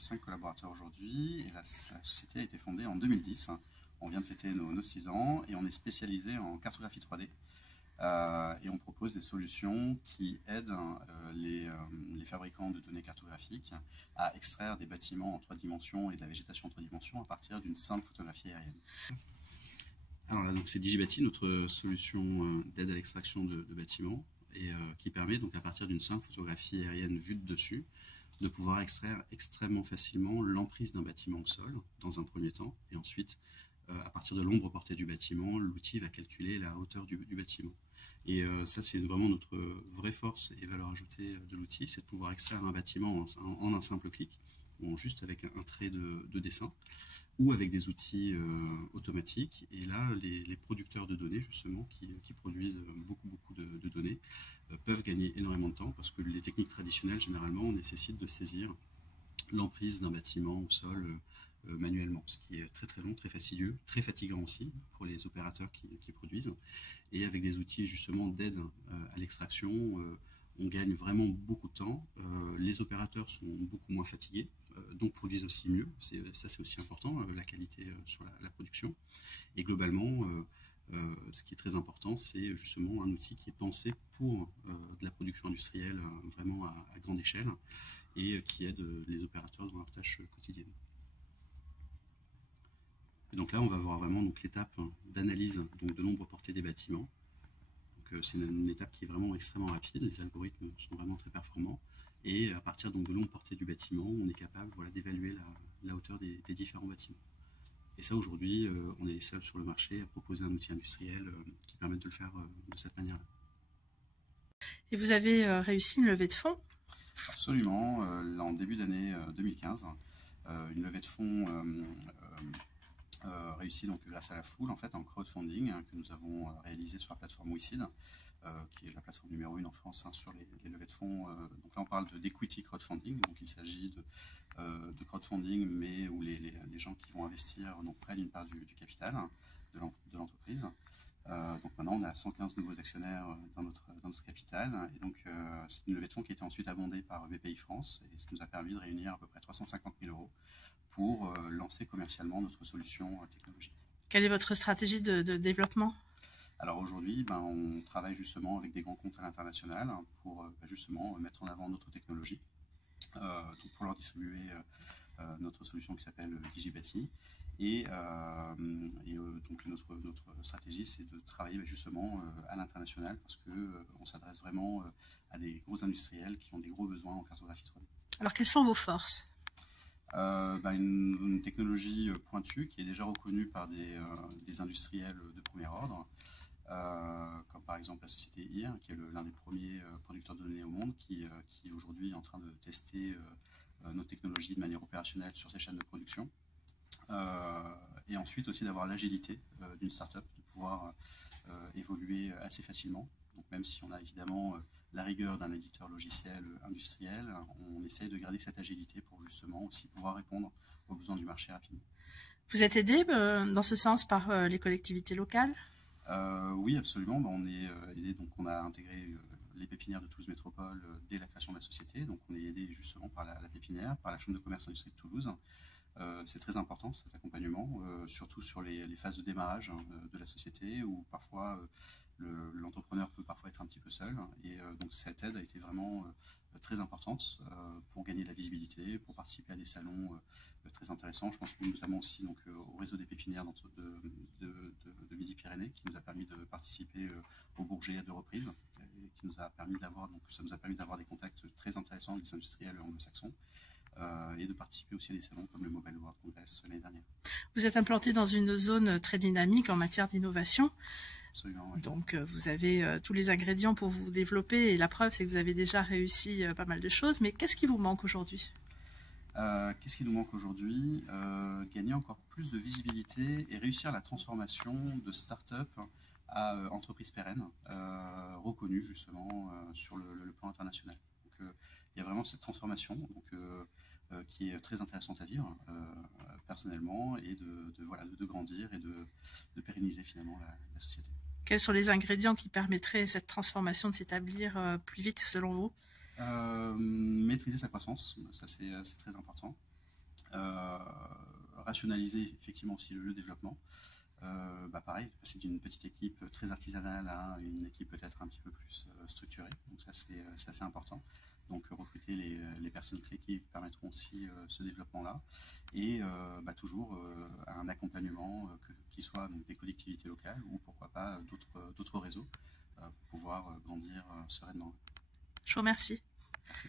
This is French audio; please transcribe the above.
5 collaborateurs aujourd'hui et la société a été fondée en 2010. On vient de fêter nos 6 ans et on est spécialisé en cartographie 3D. Et on propose des solutions qui aident les fabricants de données cartographiques à extraire des bâtiments en 3 dimensions et de la végétation en 3 dimensions à partir d'une simple photographie aérienne. Alors là, c'est Digibati, notre solution d'aide à l'extraction de bâtiments, et qui permet donc à partir d'une simple photographie aérienne vue de dessus de pouvoir extraire extrêmement facilement l'emprise d'un bâtiment au sol dans un premier temps, et ensuite à partir de l'ombre portée du bâtiment, l'outil va calculer la hauteur du bâtiment. Et ça, c'est vraiment notre vraie force et valeur ajoutée de l'outil, c'est de pouvoir extraire un bâtiment en un simple clic, ou juste avec un trait de dessin, ou avec des outils automatiques. Et là, les producteurs de données, justement, qui produisent beaucoup de données, peuvent gagner énormément de temps, parce que les techniques traditionnelles, généralement, nécessitent de saisir l'emprise d'un bâtiment au sol manuellement, ce qui est très long, très fastidieux, très fatigant aussi pour les opérateurs qui produisent. Et avec des outils justement d'aide à l'extraction, on gagne vraiment beaucoup de temps. Les opérateurs sont beaucoup moins fatigués, donc produisent aussi mieux. Ça, c'est aussi important, la qualité sur la production. Et globalement, ce qui est très important, c'est justement un outil qui est pensé pour de la production industrielle vraiment à grande échelle, et qui aide les opérateurs dans leurs tâches quotidiennes. Et donc là, on va voir vraiment l'étape d'analyse de l'ombre portée des bâtiments. C'est une étape qui est vraiment extrêmement rapide, les algorithmes sont vraiment très performants, et à partir de l'ombre portée du bâtiment, on est capable d'évaluer la hauteur des différents bâtiments. Et ça, aujourd'hui, on est les seuls sur le marché à proposer un outil industriel qui permette de le faire de cette manière-là. Et vous avez réussi une levée de fonds? Absolument, en début d'année 2015, une levée de fonds réussie donc grâce à la foule, en fait, en crowdfunding que nous avons réalisé sur la plateforme WeSeed, qui est la plateforme numéro 1 en France sur les levées de fonds. Donc là, on parle d'equity crowdfunding, donc il s'agit de crowdfunding, mais où les gens qui vont investir prennent une part du capital de l'entreprise. Donc maintenant, on a 115 nouveaux actionnaires dans notre capital, et donc c'est une levée de fonds qui a été ensuite abondée par BPI France, et ça nous a permis de réunir à peu près 350 000 € pour lancer commercialement notre solution technologique. Quelle est votre stratégie de développement? Alors aujourd'hui, on travaille justement avec des grands comptes à l'international pour justement mettre en avant notre technologie, donc pour leur distribuer notre solution qui s'appelle Digibati. Et donc notre stratégie, c'est de travailler justement à l'international, parce qu'on s'adresse vraiment à des gros industriels qui ont des gros besoins en cartographie 3D. Alors quelles sont vos forces? Une technologie pointue qui est déjà reconnue par des industriels de premier ordre, comme par exemple la société IR, qui est l'un des premiers producteurs de données au monde, qui aujourd'hui est en train de tester nos technologies de manière opérationnelle sur ses chaînes de production. Et ensuite aussi d'avoir l'agilité d'une startup, de pouvoir évoluer assez facilement. Donc même si on a évidemment la rigueur d'un éditeur logiciel industriel, on essaye de garder cette agilité pour justement aussi pouvoir répondre aux besoins du marché rapidement. Vous êtes aidé dans ce sens par les collectivités locales? Oui, absolument. On est aidé, donc on a intégré les pépinières de Toulouse Métropole dès la création de la société. Donc on est aidé justement par la pépinière, par la Chambre de commerce et d'industrie de Toulouse. C'est très important cet accompagnement, surtout sur les phases de démarrage de la société, où parfois l'entrepreneur peut parfois être un petit peu seul, et donc cette aide a été vraiment très importante pour gagner de la visibilité, pour participer à des salons très intéressants. Je pense notamment aussi au réseau des pépinières de Midi-Pyrénées, qui nous a permis de participer au Bourget à 2 reprises, et qui nous a permis d'avoir des contacts très intéressants avec les industriels anglo-saxons, et de participer aussi à des salons comme le Mobile World Congress l'année dernière. Vous êtes implanté dans une zone très dynamique en matière d'innovation. Absolument, oui. Donc vous avez tous les ingrédients pour vous développer, et la preuve c'est que vous avez déjà réussi pas mal de choses. Mais qu'est-ce qui vous manque aujourd'hui? Qu'est-ce qui nous manque aujourd'hui? Gagner encore plus de visibilité et réussir la transformation de start-up à entreprise pérenne, reconnue justement sur le plan international. Donc il y a vraiment cette transformation qui est très intéressante à vivre personnellement, et de grandir et de pérenniser finalement la société. Quels sont les ingrédients qui permettraient cette transformation de s'établir plus vite selon vous? Maîtriser sa croissance, ça c'est très important. Rationaliser effectivement aussi le développement. Pareil, passer d'une petite équipe très artisanale à une équipe peut-être un petit peu plus structurée. Donc ça, c'est assez important. Donc recruter les personnes clés qui permettront aussi ce développement-là. Et toujours un accompagnement qui soit donc, des collectivités locales ou pourquoi pas d'autres réseaux pour pouvoir grandir sereinement. Je vous remercie. Merci.